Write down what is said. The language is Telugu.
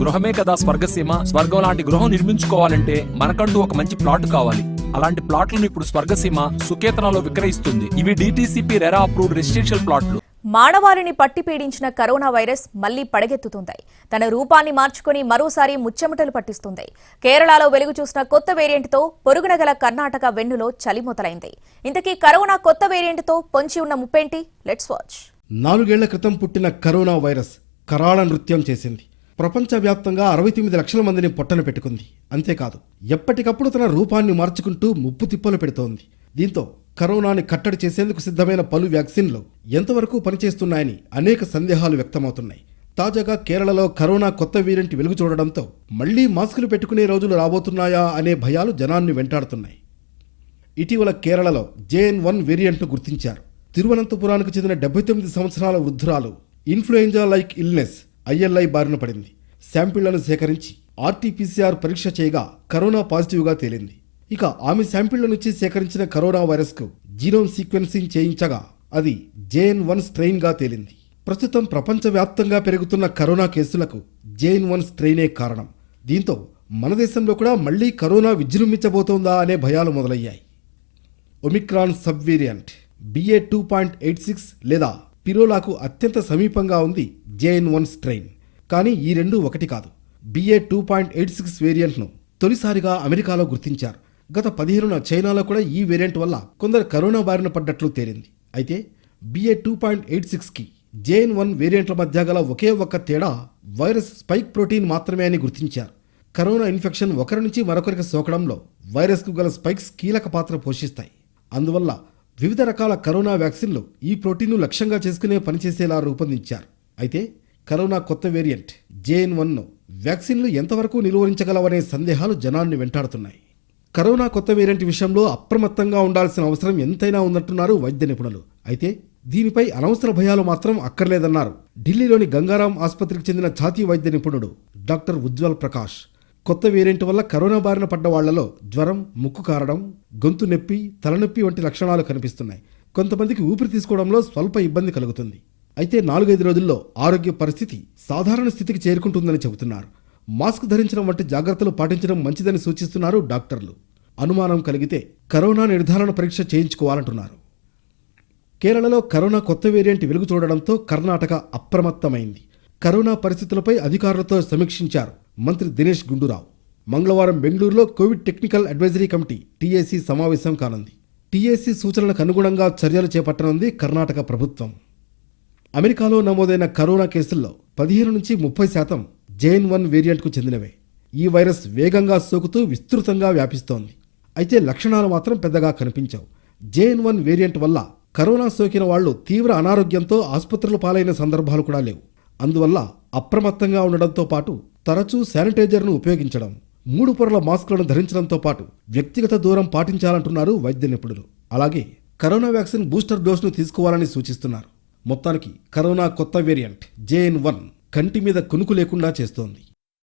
గృహమే కదా స్వర్గసీమ. స్వర్గం లాంటి గృహం నిర్మించుకోవాలంటే మనకంటూ ఒక మంచి ప్లాట్ కావాలి. అలాంటి ప్లాట్లను ఇప్పుడు స్వర్గసీమ సుకేతనలో విక్రయిస్తుంది. ఇవి డిటిసిపి రెరా అప్రూవ్డ్ రెసిడెన్షియల్ ప్లాట్లు. మానవాళిని పట్టి పీడించిన కరోనా వైరస్ మళ్ళీ పడగెత్తుతుంది తన రూపాన్ని మార్చుకుని మరోసారి ముచ్చెమటలు పట్టిస్తుంది కేరళలో వెలుగు చూసిన కొత్త వేరియంట్తో పొరుగున గల కర్ణాటక వెన్నులో చలి మొదలైంది ఇంతకీ కరోనా కొత్త వేరియంట్తో పొంచి ఉన్న ముప్పేంటి? లెట్స్ వాచ్ నాలుగేళ్ళ క్రితం పుట్టిన కరోనా వైరస్ కరాళ నృత్యం చేసింది. ప్రపంచవ్యాప్తంగా అరవై తొమ్మిది లక్షల మందిని పొట్టన పెట్టుకుంది. అంతేకాదు ఎప్పటికప్పుడు తన రూపాన్ని మార్చుకుంటూ ముప్పు తిప్పలు పెడుతోంది. దీంతో కరోనాని కట్టడి చేసేందుకు సిద్ధమైన పలు వ్యాక్సిన్లు ఎంతవరకు పనిచేస్తున్నాయని అనేక సందేహాలు వ్యక్తమవుతున్నాయి. తాజాగా కేరళలో కరోనా కొత్త వేరియంట్ వెలుగు చూడడంతో మళ్ళీ మాస్కులు పెట్టుకునే రోజులు రాబోతున్నాయా అనే భయాలు జనాన్ని వెంటాడుతున్నాయి. ఇటీవల కేరళలో జేఎన్ వన్ వేరియంట్ను గుర్తించారు. తిరువనంతపురానికి చెందిన డెబ్బై తొమ్మిది సంవత్సరాల వృద్ధురాలు ఇన్ఫ్లుయెంజా లైక్ ఇల్నెస్ ఐఎల్ఐ బారిన పడింది. శాంపిళ్ళను సేకరించి ఆర్టీపీసీఆర్ పరీక్ష చేయగా కరోనా పాజిటివ్గా తేలింది. ఇక ఆమె శాంపిళ్ళ నుంచి సేకరించిన కరోనా వైరస్కు జీనోమ్ సీక్వెన్సింగ్ చేయించగా అది జేఎన్ వన్ స్ట్రెయిన్గా తేలింది. ప్రస్తుతం ప్రపంచవ్యాప్తంగా పెరుగుతున్న కరోనా కేసులకు జేఎన్ వన్ స్ట్రెయినే కారణం. దీంతో మన దేశంలో కూడా మళ్ళీ కరోనా విజృంభించబోతోందా అనే భయాలు మొదలయ్యాయి. Omicron sub variant BA two point eight six లేదా పిరోలాకు అత్యంత సమీపంగా ఉంది జేఎన్ వన్ స్ట్రెయిన్. కానీ ఈ రెండు ఒకటి కాదు. BA two point eight six వేరియంట్ను తొలిసారిగా అమెరికాలో గుర్తించారు. గత పదిహేనున చైనాలో కూడా ఈ వేరియంట్ వల్ల కొందరు కరోనా బారిన పడ్డట్లు తేలింది. అయితే బిఏ టూ పాయింట్ ఎయిట్ సిక్స్కి జేఎన్ వన్ వేరియంట్ల మధ్య గల ఒకే ఒక్క తేడా వైరస్ స్పైక్ ప్రోటీన్ మాత్రమే అని గుర్తించారు. కరోనా ఇన్ఫెక్షన్ ఒకరి నుంచి మరొకరికి సోకడంలో వైరస్కు గల స్పైక్స్ కీలక పాత్ర పోషిస్తాయి. అందువల్ల వివిధ రకాల కరోనా వ్యాక్సిన్లు ఈ ప్రోటీన్ను లక్ష్యంగా చేసుకునే పనిచేసేలా రూపొందించారు. అయితే కరోనా కొత్త వేరియంట్ జేఎన్ వన్ను వ్యాక్సిన్లు ఎంతవరకు నిలువరించగలవనే సందేహాలు జనాన్ని వెంటాడుతున్నాయి. కరోనా కొత్త వేరియంట్ విషయంలో అప్రమత్తంగా ఉండాల్సిన అవసరం ఎంతైనా ఉన్నట్టున్నారు వైద్య నిపుణులు. అయితే దీనిపై అనవసర భయాలు మాత్రం అక్కర్లేదన్నారు. ఢిల్లీలోని గంగారాం ఆసుపత్రికి చెందిన ఛాతీ వైద్య నిపుణుడు డాక్టర్ ఉజ్వల్ ప్రకాష్. కొత్త వేరియంట్ వల్ల కరోనా బారిన పడ్డ వాళ్ళలో జ్వరం ముక్కు కారడం గొంతు నొప్పి తలనొప్పి వంటి లక్షణాలు కనిపిస్తున్నాయి. కొంతమందికి ఊపిరి తీసుకోవడంలో స్వల్ప ఇబ్బంది కలుగుతుంది. అయితే నాలుగైదు రోజుల్లో ఆరోగ్య పరిస్థితి సాధారణ స్థితికి చేరుకుంటుందని చెబుతున్నారు. మాస్క్ ధరించడం వంటి జాగ్రత్తలు పాటించడం మంచిదని సూచిస్తున్నారు డాక్టర్లు. అనుమానం కలిగితే కరోనా నిర్ధారణ పరీక్ష చేయించుకోవాలంటున్నారు. కేరళలో కరోనా కొత్త వేరియంట్ వెలుగు చూడడంతో కర్ణాటక అప్రమత్తమైంది. కరోనా పరిస్థితులపై అధికారులతో సమీక్షించారు మంత్రి దినేష్ గుండూరావు. మంగళవారం బెంగళూరులో Covid technical advisory committee TAC సమావేశం కానుంది. టీఏసీ సూచనలకు అనుగుణంగా చర్యలు చేపట్టనుంది కర్ణాటక ప్రభుత్వం. అమెరికాలో నమోదైన కరోనా కేసుల్లో పదిహేను నుంచి ముప్పై శాతం జేఎన్ వన్ వేరియంట్కు చెందినవే. ఈ వైరస్ వేగంగా సోకుతూ విస్తృతంగా వ్యాపిస్తోంది. అయితే లక్షణాలు మాత్రం పెద్దగా కనిపించవు. జేఎన్ వన్ వేరియంట్ వల్ల కరోనా సోకిన వాళ్ళు తీవ్ర అనారోగ్యంతో ఆసుపత్రుల పాలైన సందర్భాలు కూడా లేవు. అందువల్ల అప్రమత్తంగా ఉండడంతో పాటు తరచూ శానిటైజర్ను ఉపయోగించడం మూడు పొరల మాస్కులను ధరించడంతో పాటు వ్యక్తిగత దూరం పాటించాలంటున్నారు వైద్య నిపుణులు. అలాగే కరోనా వ్యాక్సిన్ బూస్టర్ డోసును తీసుకోవాలని సూచిస్తున్నారు. మొత్తానికి కరోనా కొత్త వేరియంట్ జేఎన్ వన్ కంటి మీద కునుకు లేకుండా చేస్తోంది.